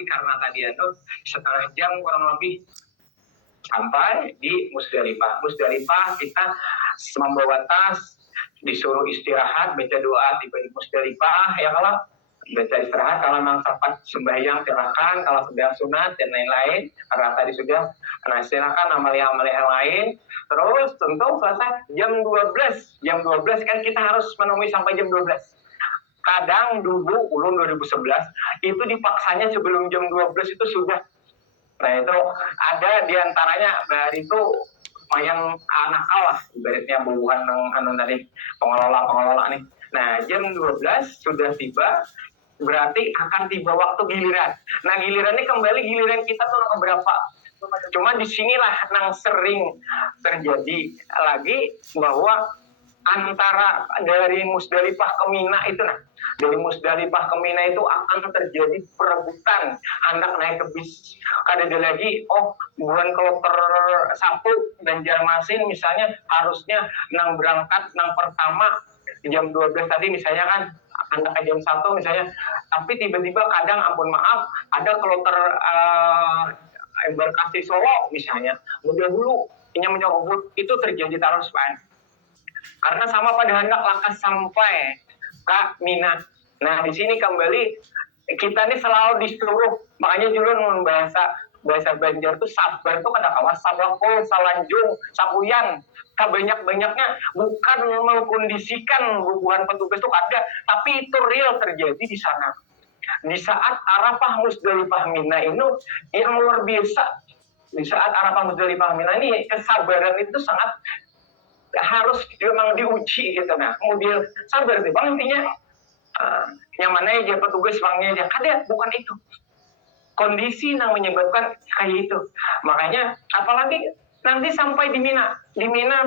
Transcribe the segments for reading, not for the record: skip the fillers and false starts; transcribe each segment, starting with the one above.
tapi karena tadi itu setengah jam kurang lebih sampai di Musdalifah. Musdalifah kita membawa tas, disuruh istirahat, baca doa tiba di Musdalifah, ya kalau baca istirahat, kalau memang sempat sembahyang silahkan, kalau sudah sunat dan lain-lain, karena tadi sudah, nah silahkan amalia-amalia yang lain. Terus tentu selesai jam 12 kan kita harus menemui sampai jam 12. Kadang dulu ulun 2011 itu dipaksanya sebelum jam 12 itu sudah. Nah itu ada diantaranya dari itu yang nakal lah, ibaratnya bukan anu tadi pengelola nih. Nah jam 12 sudah tiba, berarti akan tiba waktu giliran. Nah giliran ini kembali giliran kita tuh berapa? Cuma disinilah yang sering terjadi lagi bahwa antara dari Musdalifah ke Mina itu dari Musdalifah ke Mina itu akan terjadi perebutan hendak naik ke bis. Ada lagi bulan kloter 1 dan Banjarmasin misalnya harusnya nang berangkat nang pertama jam 12 tadi misalnya kan hendak ke jam 1 misalnya, tapi tiba-tiba kadang ampun maaf ada kloter embarkasi Solo misalnya udah dulu ini menyerobot, itu terjadi terus Pak. Karena sama pada hendak lakas sampai ke Mina. Nah di sini kembali kita ini selalu disuruh, makanya julun bahasa Banjar itu sabar itu kata kawas sabakul salanjung sapuyan kebanyak-banyaknya bukan mengkondisikan hubungan petugas itu ada, tapi itu real terjadi di sana. Di saat Arafah Musdalifah Mina itu yang luar biasa. Di saat Arafah Musdalifah Mina ini kesabaran itu sangat harus memang diuji gitu. Nah kemudian sabar sih bang intinya yang mana aja petugas bangnya aja ada bukan itu kondisi yang menyebabkan kayak itu. Makanya apalagi nanti sampai di Mina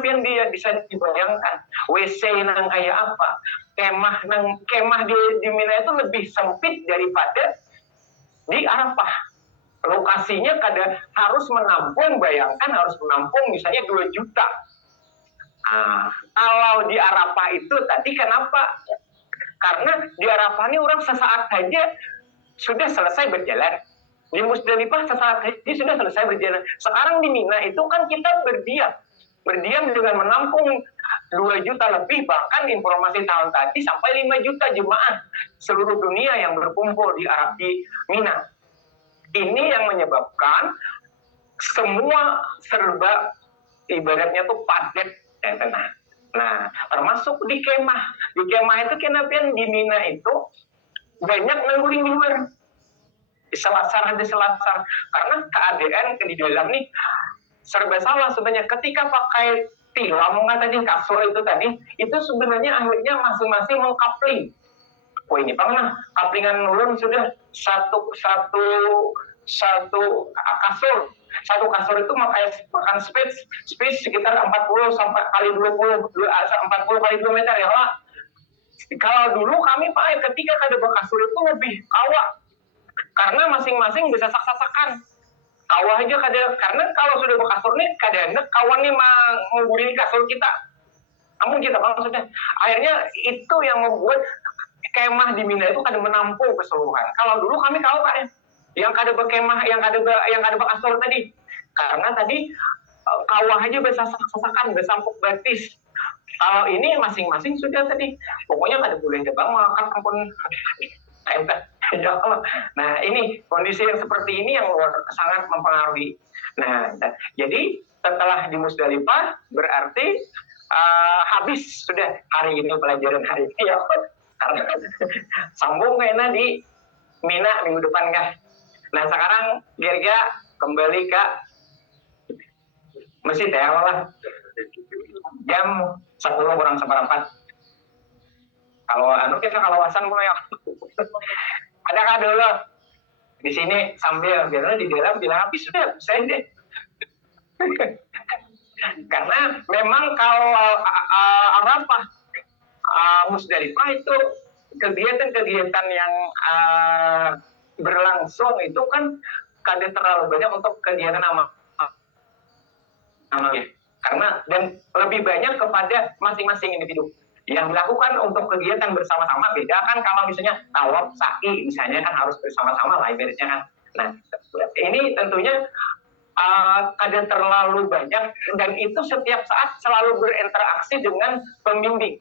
yang dia bisa dibayangkan WC nang kayak apa, kemah di Mina itu lebih sempit daripada di Arafah. Lokasinya kadang harus menampung, bayangkan harus menampung misalnya 2 juta. Kalau di Arafah itu tadi kenapa? Karena di Arafah ini orang sesaat saja sudah selesai berjalan. Di Musdalifah sesaat saja sudah selesai berjalan. Sekarang di Mina itu kan kita berdiam dengan menampung 2 juta lebih, bahkan informasi tahun tadi sampai 5 juta jemaah seluruh dunia yang berkumpul di Arab di Mina. Ini yang menyebabkan semua serba ibaratnya tuh padat dan tenang. Nah, termasuk di kemah. Di kemah itu kenapa di Mina itu banyak nangguling di luar. Di selasar. Karena keadaan di dalam nih serba salah sebenarnya. Ketika pakai tilam tadi kasur itu tadi, itu sebenarnya akhirnya masing-masing mengkapling. Ini pernah kaplingan nulun sudah satu kasur. Satu kasur itu makan space sekitar 40 sampai kali 20 40 kali 2 meter ya Pak. Kalau dulu kami pakai ketika ada kasur itu lebih kawah. Karena masing-masing bisa sak-sakan. Kawah aja karena kalau sudah berkasur nih kadang kawannya menggulung kasur kita. Namun kita maksudnya akhirnya itu yang membuat kemah di Mina itu kada menampung keseluruhan. Kalau dulu kami tahu Pak ya, yang kada berkemah, yang kada berkasur tadi. Karena tadi kawah aja bersasak-sasakan, bersampuk batis. Kalau ini masing-masing sudah tadi. Pokoknya kada boleh debang makan ampun. Nah ini kondisi yang seperti ini yang sangat mempengaruhi. Nah jadi setelah di Musdalifah berarti habis sudah hari ini pelajaran hari ini ya. Karena sambung kayaknya di Mina minggu depan kan. Nah sekarang Gerga kembali ke masjid ya malah jam 10 kurang seperempat. Kalau kita kawasan mulai ada kado loh di sini sambil biarlah di dalam bilang habis sudah saya deh. Karena memang kalau Arafah Musdalifah itu kegiatan-kegiatan yang berlangsung itu kan kada terlalu banyak untuk kegiatan namanya. Karena dan lebih banyak kepada masing-masing individu. Yang dilakukan untuk kegiatan bersama-sama beda kan kalau misalnya tawaf sa'i misalnya kan harus bersama-sama lah ibaratnya kan. Nah, ini tentunya kadang terlalu banyak dan itu setiap saat selalu berinteraksi dengan pembimbing.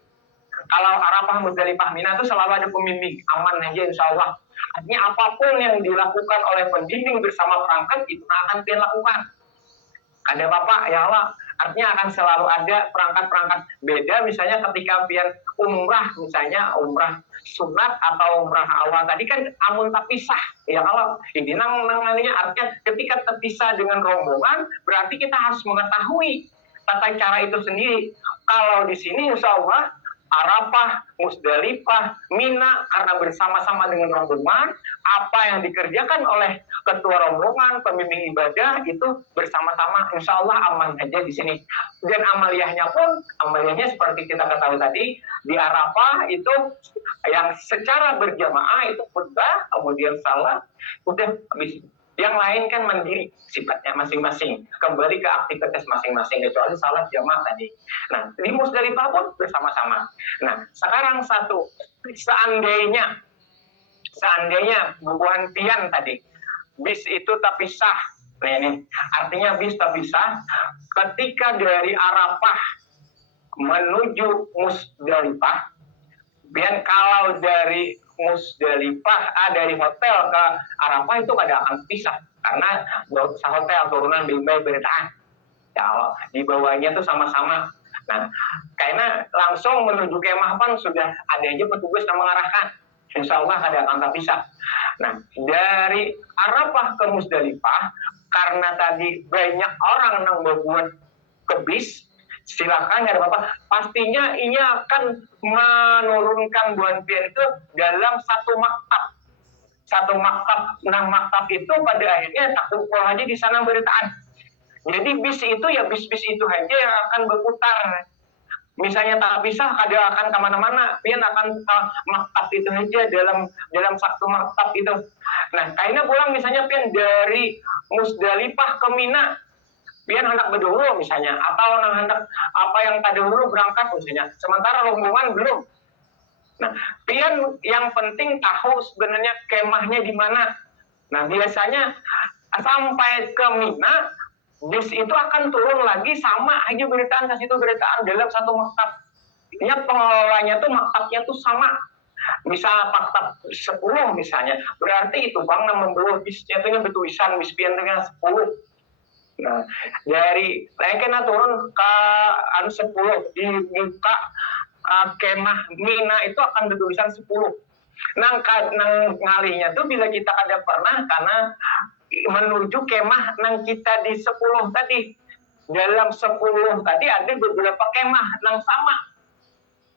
Kalau Arafah, Muzdalifah, Mina itu selalu ada pembimbing, aman aja insya Allah. Artinya apapun yang dilakukan oleh pembimbing bersama perangkat itu akan dilakukan. Ada Bapak, ya Allah, artinya akan selalu ada perangkat-perangkat beda. Misalnya ketika pian umrah, misalnya umrah sunat atau umrah awal tadi kan amun terpisah, ya Allah, ini nangannya artinya ketika terpisah dengan rombongan berarti kita harus mengetahui tata cara itu sendiri. Kalau di sini insya Allah Arafah, Muzdalifah, Mina karena bersama-sama dengan rombongan, apa yang dikerjakan oleh ketua rombongan, pembimbing ibadah itu bersama-sama insya Allah aman aja di sini. Dan amaliyahnya pun, amaliyahnya seperti kita ketahui tadi, di Arafah itu yang secara berjamaah itu khutbah, kemudian salat, udah habis. Yang lain kan mandiri sifatnya masing-masing, kembali ke aktivitas masing-masing kecuali salat jamaah tadi. Nah, di Muzdalifah pun bersama-sama. Nah, sekarang seandainya bubuhan pian tadi, bis itu terpisah. Nah, ini artinya bis terpisah ketika dari Arafah menuju Muzdalifah. Biar kalau dari Muzdalifah, dari hotel ke Arafah itu kada akan pisah karena hotel turunan bimbel beritaan. Ya Allah, di bawahnya tuh sama-sama. Nah, karena langsung menuju kemah pun sudah ada aja petugas yang mengarahkan. Insya Allah kada akan terpisah. Nah, dari Arafah ke Muzdalifah karena tadi banyak orang yang berbuat ke bis, silakan nggak ada apa-apa. Pastinya ini akan menurunkan buan pian itu dalam satu maktab. Nah, maktab itu pada akhirnya tak kumpul aja di sana beritaan. Jadi bis itu ya bis-bis itu aja yang akan berputar. Misalnya tak pisah, kada akan kemana-mana, pian akan maktab itu aja dalam satu maktab itu. Nah, kayaknya pulang misalnya pian dari Muzdalifah ke Mina, pian hendak berdulu misalnya, atau hendak apa yang tadi dulu berangkat misalnya, sementara rombongan belum. Nah, pian yang penting tahu sebenarnya kemahnya di mana. Nah, biasanya sampai ke Mina, bis itu akan turun lagi sama aja beritaan ke situ beritaan dalam satu maktab. Ini pengelolanya tuh maktabnya tuh sama. Misal maktab 10 misalnya, berarti itu bang membawa bisnya itu bertulisan bis pian dengan 10. Nah, dari kena turun ke 10 di muka kemah Mina itu akan bertulisan 10. Nang ngalinya tuh bila kita kada pernah karena menuju kemah nang kita di 10 tadi. Dalam 10 tadi ada beberapa kemah nang sama.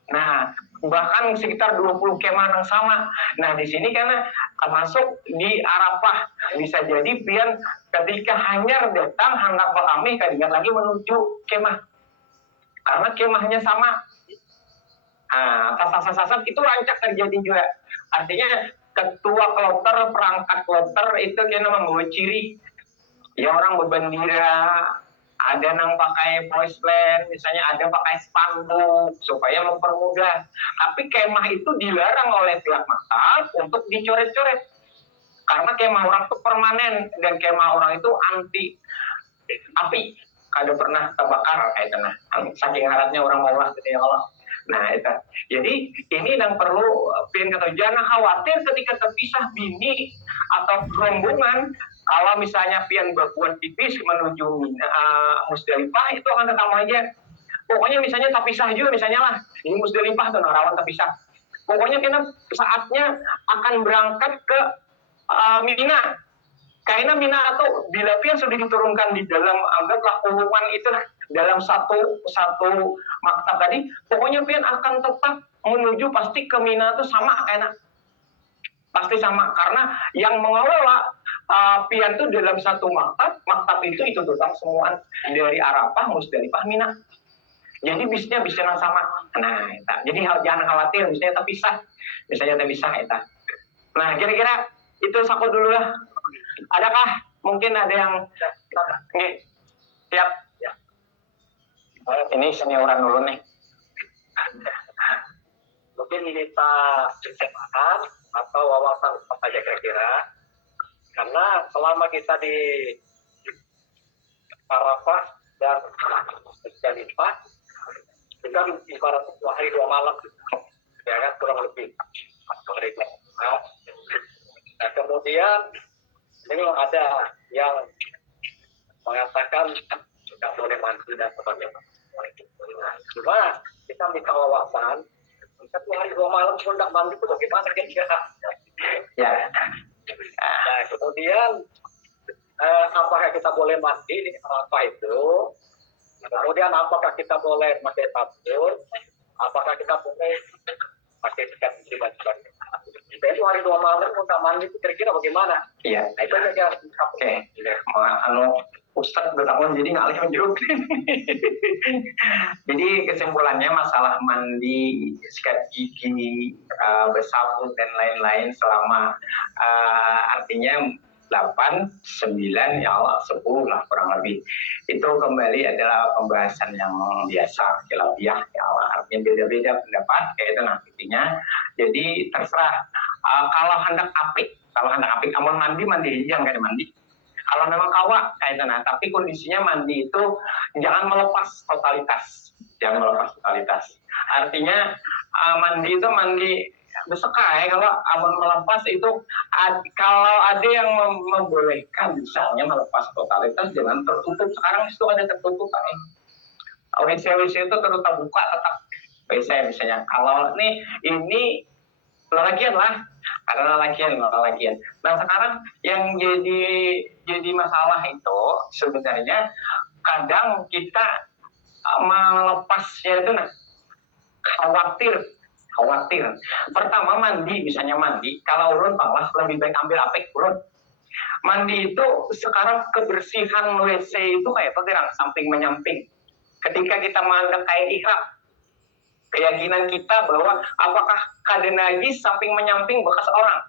Nah, bahkan sekitar 20 kemah nang sama. Nah, di sini karena termasuk di Arafah bisa jadi pian ketika hanyar datang hendak berami kadang lagi menuju kemah. Karena kemahnya sama. Nah, sasar-sasar itu rancak terjadi juga. Artinya ketua kloter, perangkat kloter itu kena membawa ciri. Ya orang berbendera, ada yang pakai voiceland, misalnya ada pakai spanduk supaya mempermudah. Tapi kemah itu dilarang oleh pihak maktab untuk dicoret-coret. Karena kemah orang itu permanen dan kemah orang itu anti api. Kada pernah terbakar kayak nah. Saking harapnya orang maulah gitu ya Allah. Nah, itu. Jadi ini yang perlu pian kata jangan khawatir ketika terpisah bini atau rombongan. Kalau misalnya pian berbuat tipis menuju Muzdalifah itu akan tetap aja. Pokoknya misalnya terpisah juga misalnya lah di Muzdalifah tuh rawan terpisah. Pokoknya kita saatnya akan berangkat ke Mina. Karena Mina atau bila pian sudah diturunkan di dalam anggaplah puluhan itu dalam satu maktab tadi, pokoknya pian akan tetap menuju pasti ke Mina itu sama karena pasti sama karena yang mengelola pian itu dalam satu maktab itu tentang semua dari Arafah, Muzdalifah, Mina. Jadi bisnya yang sama. Nah, jadi jangan khawatir bisnya terpisah. Misalnya terpisah itu. Nah, kira-kira itu saku dulu lah. Adakah mungkin ada yang siap? Ya. Ini senioran dulu nih. Mungkin ini Pak percakapan atau wawasan apa saja kira-kira. Karena selama kita di Arafah dan Musdalifah, itu kan ibarat 2 hari 2 malam, ya kan, kurang lebih. Nah, kemudian ini ada yang mengatakan tidak boleh mandi dan sebagainya. Cuma kita minta wawasan, 1 hari 2 malam pun tidak mandi itu bagaimana kira-kira? Ya. Nah, kemudian apakah kita boleh mandi di Arafah itu? Kemudian apakah kita boleh pakai sabun? Apakah kita boleh pakai sikat gigi dan sebagainya? Itu hari 2 malam untuk mandi itu kira-kira bagaimana? Iya. Nah, itu aja. Oke. Ustadz bertakun jadi ngalih menjawab. Jadi kesimpulannya masalah mandi, sikat gigi, bersabun dan lain-lain selama artinya 8, 9, ya Allah 10 lah kurang lebih. Itu kembali adalah pembahasan yang biasa, khilafiyah, ya Allah. Artinya beda-beda pendapat, kayak itu nantinya. Jadi terserah. Kalau hendak apik, amun mandi jangan kan mandi. Kalau memang kawa kayak itu, tapi kondisinya mandi itu jangan melepas totalitas. Artinya mandi itu mandi besekai. Kalau amun melepas itu kalau ada yang membolehkan misalnya melepas totalitas jangan tertutup. Sekarang itu ada tertutup kan. WC itu tertutup buka tetap WC misalnya. Kalau ini lalagian lah. Karena lalagian. Nah sekarang yang jadi masalah itu sebenarnya kadang kita melepasnya itu khawatir. Pertama misalnya mandi, kalau ulun malah lebih baik ambil apik ulun. Mandi itu sekarang kebersihan WC itu kayak apa samping menyamping. Ketika kita menganggap kayak ihram, keyakinan kita bahwa apakah kada najis samping menyamping bekas orang.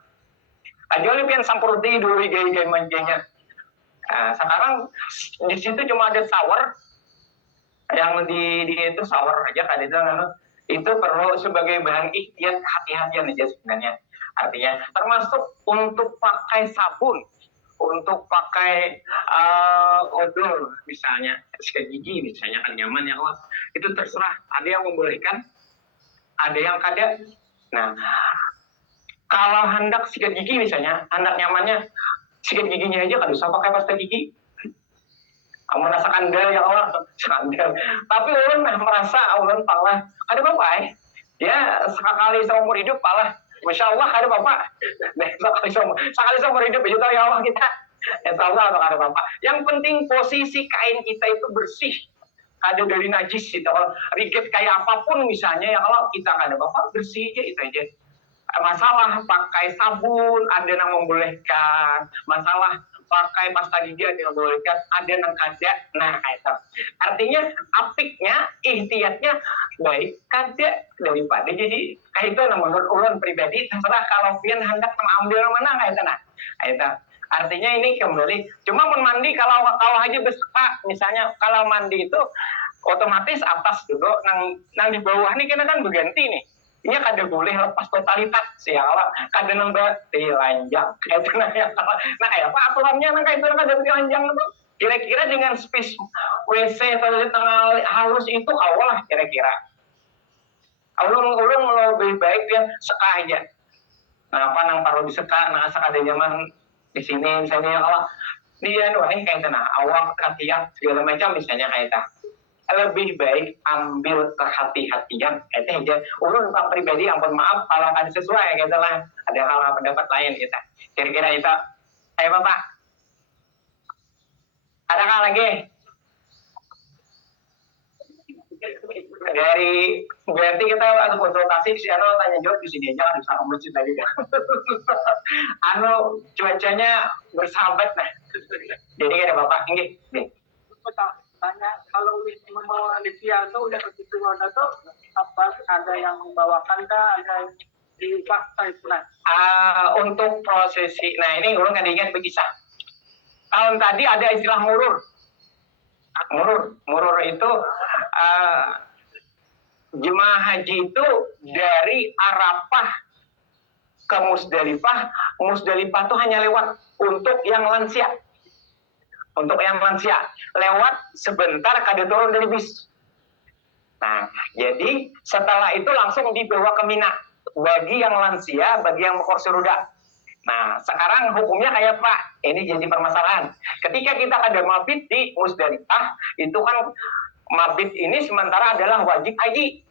Kecuali pian sampurti dulu gaya manjanya. Sekarang di situ cuma ada shower, yang di itu shower aja kan itu perlu sebagai bahan ikhtiar hati-hatian aja sebenarnya. Artinya termasuk untuk pakai sabun, untuk pakai odol misalnya, sikat gigi misalnya kan nyaman ya Allah. Itu terserah. Ada yang membolehkan, ada yang kada. Nah, kalau hendak sikat gigi misalnya, hendak nyamannya sikat giginya aja kan usah pakai pasta gigi. Kamu merasa kandel ya Allah, kandel. Tapi ulun merasa ulun pala ada bapak ya sekali seumur hidup pala. Masya Allah ada bapak. Sekali seumur hidup itu ya Allah kita. Insya Allah ada bapak. Yang penting posisi kain kita itu bersih. Ada dari najis itu. Kalau riget kayak apapun misalnya ya kalau kita ada bapak bersih aja itu aja. Masalah pakai sabun ada yang membolehkan, masalah pakai pasta gigi ada yang membolehkan, ada yang kada. Nah itu artinya apiknya ihtiyatnya baik kada daripada jadi kayak itu menurut ulun pribadi terserah kalau pian hendak mengambil mana kayak itu. Nah itu artinya ini kembali cuma mandi kalau aja beska misalnya kalau mandi itu otomatis atas dulu nang di bawah ini kita kan berganti nih. Ini kada boleh lepas totalitas ya Allah, kada nambah telanjang kayak itu nah kayak apa aturannya kayak itu kada telanjang itu kira-kira dengan space WC atau di tengah halus itu awal lah kira-kira ulun lebih baik dia seka aja. Nah apa nang taruh di seka nang asa kada nyaman di sini misalnya ya Allah dia kayak itu nah awal katiak segala macam misalnya kayak itu lebih baik ambil kehati-hatian itu aja. Ulun tentang pribadi ampun maaf kalau ada sesuai gitu lah ada hal pendapat lain kita kira-kira itu kayak Bapak adakah lagi dari berarti kita ada konsultasi di sini tanya jawab di sini aja bisa masjid tadi cuacanya bersahabat nah jadi ada Bapak ini nih tanya kalau membawa Olivia itu udah ke situ roda tuh apa ada yang membawakan kah ada di fakta itu nah untuk prosesi nah ini ulun kan ingat berkisah tahun tadi ada istilah murur itu jemaah haji itu dari Arafah ke Musdalifah, Musdalifah tuh hanya lewat untuk yang lansia. Untuk yang lansia, lewat sebentar kada turun dari bis. Nah, jadi setelah itu langsung dibawa ke Mina bagi yang lansia, bagi yang kursi roda. Nah, sekarang hukumnya kayak Pak, ini jadi permasalahan. Ketika kita ada mabit di Musdalifah, itu kan mabit ini sementara adalah wajib haji.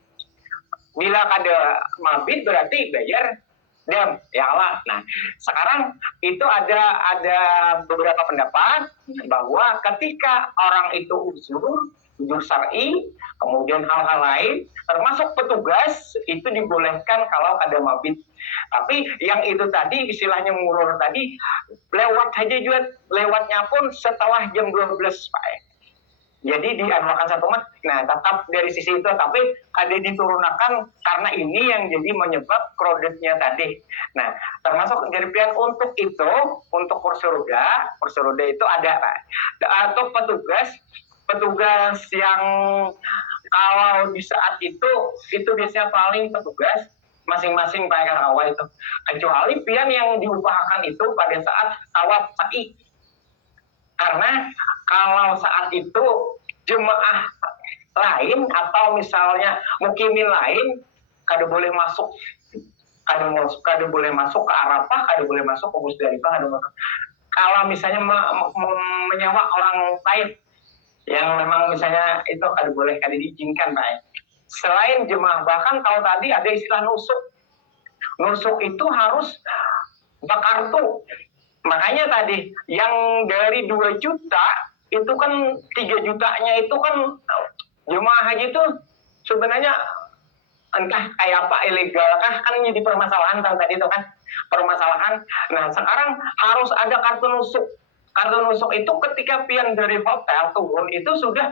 Bila ada mabit berarti bayar dam, ya Allah. Nah, sekarang itu ada beberapa pendapat bahwa ketika orang itu uzur syar'i, kemudian hal-hal lain, termasuk petugas itu dibolehkan kalau ada mabit. Tapi yang itu tadi istilahnya ngulur tadi lewat aja juga, lewatnya pun setelah jam 12 Pak. Jadi dianuakan satu mat. Nah, tetap dari sisi itu, tapi ada diturunkan karena ini yang jadi menyebab kreditnya tadi. Nah, termasuk dari pihak untuk itu, untuk kursi roda itu ada Pak. Atau petugas yang kalau di saat itu biasanya paling petugas masing-masing Pak awal itu. Kecuali pian yang diupayakan itu pada saat tawaf sa'i. Karena kalau saat itu jemaah lain atau misalnya mukimin lain kada boleh masuk ke Arafah, kada boleh masuk ke Musdalifah. Kalau misalnya menyewa orang lain yang memang misalnya itu kada diizinkan Pak. Selain jemaah, bahkan kalau tadi ada istilah nusuk itu harus bakartu. Makanya tadi yang dari 2 juta itu kan 3 jutanya itu kan jemaah haji itu sebenarnya entah kayak apa ilegal kah, kan jadi permasalahan tadi itu kan permasalahan. Nah, sekarang harus ada kartu nusuk. Kartu nusuk itu ketika pian dari hotel turun itu sudah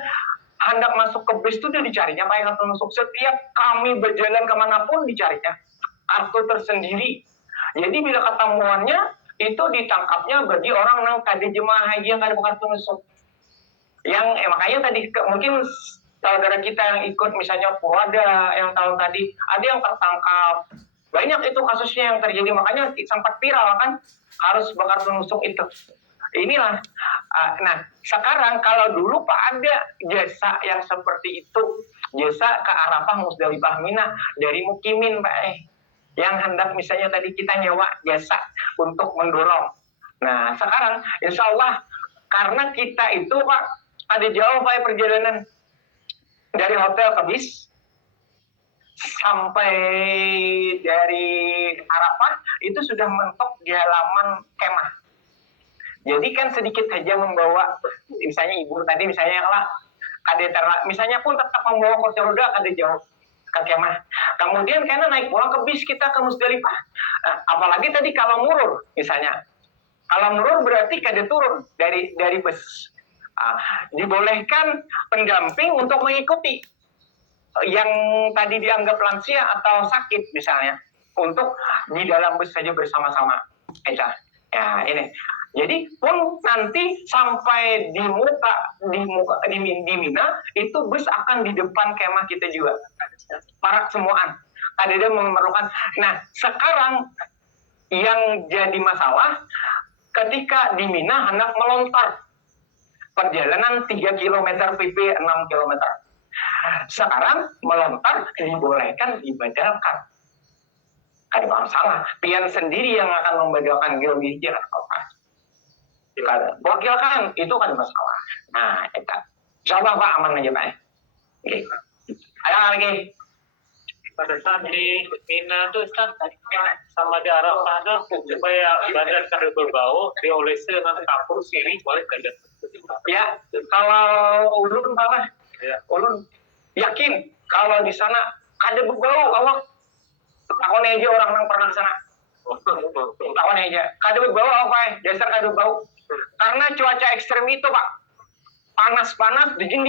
hendak masuk ke bis itu udah dicarinya pakai kartu nusuk. Setiap kami berjalan kemanapun dicarinya kartu tersendiri. Jadi bila ketemuannya itu ditangkapnya bagi orang yang tadi jemaah haji yang ada kartu nusuk. Yang makanya tadi mungkin saudara kita yang ikut misalnya Purwada yang tahun tadi ada yang tertangkap. Banyak itu kasusnya yang terjadi, makanya sempat viral kan harus berkartu nusuk itu. Inilah. Nah, sekarang kalau dulu Pak ada jasa yang seperti itu, jasa ke Arafah, Musdalifah, Mina dari mukimin Pak yang hendak misalnya tadi kita nyewa jasa untuk mendorong. Nah, sekarang insya Allah karena kita itu Pak ada jauh Pak perjalanan dari hotel ke bis sampai dari Arafah itu sudah mentok di halaman kemah. Jadi kan sedikit saja membawa misalnya ibu tadi misalnya lah misalnya pun tetap membawa kursi roda ada jauh ke kemah. Kemudian karena naik pulang ke bis kita ke Musdalifah. Nah, apalagi tadi kalau murur misalnya. Kalau murur berarti kada turun dari bus. Dibolehkan pendamping untuk mengikuti yang tadi dianggap lansia atau sakit misalnya untuk di dalam bus saja bersama-sama. Ya, ini. Jadi pun nanti sampai di Mina itu bus akan di depan kemah kita juga. Para semuaan. Ada memerlukan. Nah, sekarang yang jadi masalah ketika di Mina hendak melontar perjalanan 3 km PP 6 km. Sekarang melontar dibolehkan dibadalkan. Ada masalah. Pian sendiri yang akan membadalkan geologi wakilkan itu kan masalah. Nah, itu. Insyaallah Pak aman aja Pak. Oke. Ada lagi. Pada saat di Mina itu sama di Arafah tuh supaya badan kada berbau diolesi dengan kapur sirih boleh kada. Ya, kalau ulun Pak, ulun yakin kalau di sana kada berbau awak. Takon aja orang yang pernah ke sana. Takon aja. Kada berbau apa? Dasar kada berbau. Karena cuaca ekstrem itu Pak. Panas-panas dingin